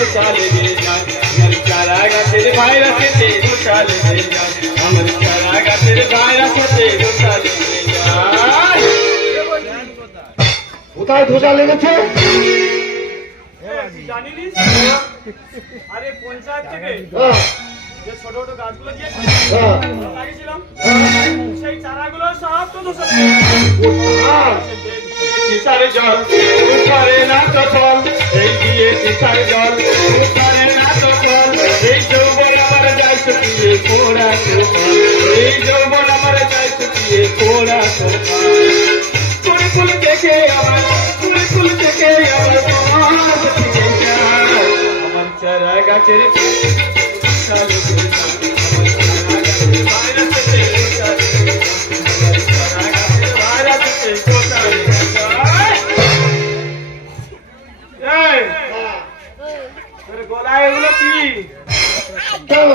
ঘোষা লেগে যায় আমার চারা গাছের ভাইরাসেতে ঘোষা লেগে যায় আমার চারা গাছের ভাইরাসেতে ঘোষা লেগে যায়। কোথায় ধোসা লেগেছে জানিনি? আরে পঞ্চায়েত থেকে যে ছোট ছোট গাছগুলো দিয়েছে লাগিয়েছিলাম সেই চারাগুলো সব তো ধসে সিসার জল উঠারে না তো ফল এই দিয়ে সিসার জল উঠারে না তো ফল এই যৌবন আমার যায় শুকিয়ে পোড়া ফল এই যৌবন আমার যায় শুকিয়ে পোড়া ফল ফুল ফুল দেখে আমার ফুল ফুল দেখে আমার আমার চারা গাছের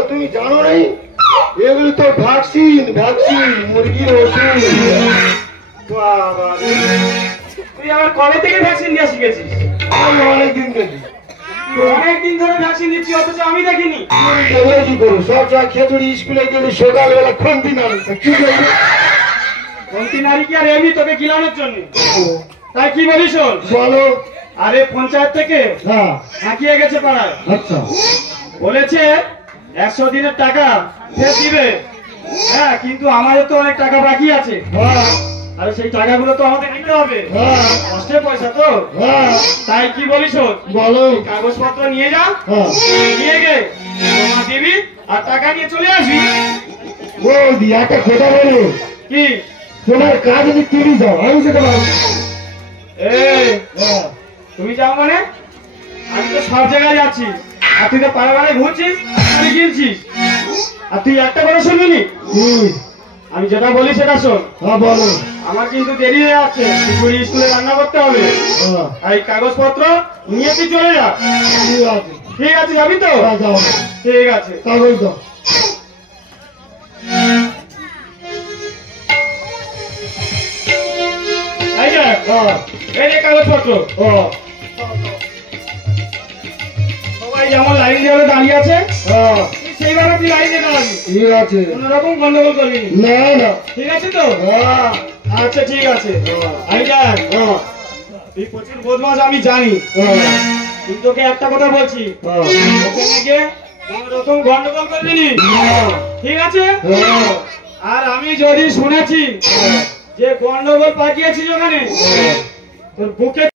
তুমি জানো নাই এগুলো তো ভ্যাকসিন ভ্যাকসিন মুরগির ওষুধ। তুই আবার কবে থেকে ভ্যাকসিন দেওয়া শিখেছিস? আমি অনেকদিন দেখি অনেকদিন ধরে ভ্যাকসিন দিচ্ছি অথচ আমি দেখিনি। কি করবো সব যা খেচুড়ি স্কুলে গেলে সকালবেলা খন্তি নাড়ি কি করবো খন্তি নারী কি আর এমনি তোকে গিলানোর জন্য? তাই কি বলিস শোন বলো। আরে পঞ্চায়েত থেকে হ্যাঁ হাঁকিয়ে গেছে পাড়ায় আচ্ছা বলেছে 100 দিনের টাকা ফের দিবে। হ্যাঁ কিন্তু আমাদের তো অনেক টাকা বাকি আছে হ্যাঁ আর সেই টাকাগুলো তো আমাদের দিতে হবে হ্যাঁ কষ্টের পয়সা তো। হ্যাঁ তাই কি বলিস শোন বলো। কাগজপত্র নিয়ে যা হ্যাঁ নিয়ে গে জমা দিবি আর টাকা নিয়ে চলে আসবি। বৌদি একটা কথা বলো কি তোমার কাজ যদি তুমি যাও আমি যেতে পারবো। তুমি যাও মানে? আমি তো সব জায়গায় যাচ্ছি আর তুই তো পাড়া পাড়ায় ঘুরছিস আর গিলছিস আর তুই একটা করে শুনবি। আমি যেটা বলি সেটা শোন। হ্যাঁ বলো। আমার কিন্তু দেরি হয়ে যাচ্ছে স্কুলে রান্না করতে হবে এই কাগজপত্র নিয়ে তুই চলে যা। ঠিক আছে যাবি তো? ঠিক আছে কাগজ দাও। এই যে কাগজপত্র সবাই যেমন লাইন দিয়ে দাঁড়িয়ে আছে সেইভাবে তুই লাইন দিয়ে দাঁড়াবি। ঠিক আছে কোনরকম গন্ডগোল করবি না না ঠিক আছে তো? আচ্ছা ঠিক আছে আমি যাই। তুই প্রচুর বদমাস আমি জানি কিন্তু তোকে একটা কথা বলছি ওখানে গিয়ে কোনরকম গন্ডগোল করবি নি ঠিক আছে? আর আমি যদি শুনেছি যে গন্ডগোল পাকিয়েছিস ওখানে তোর বুকে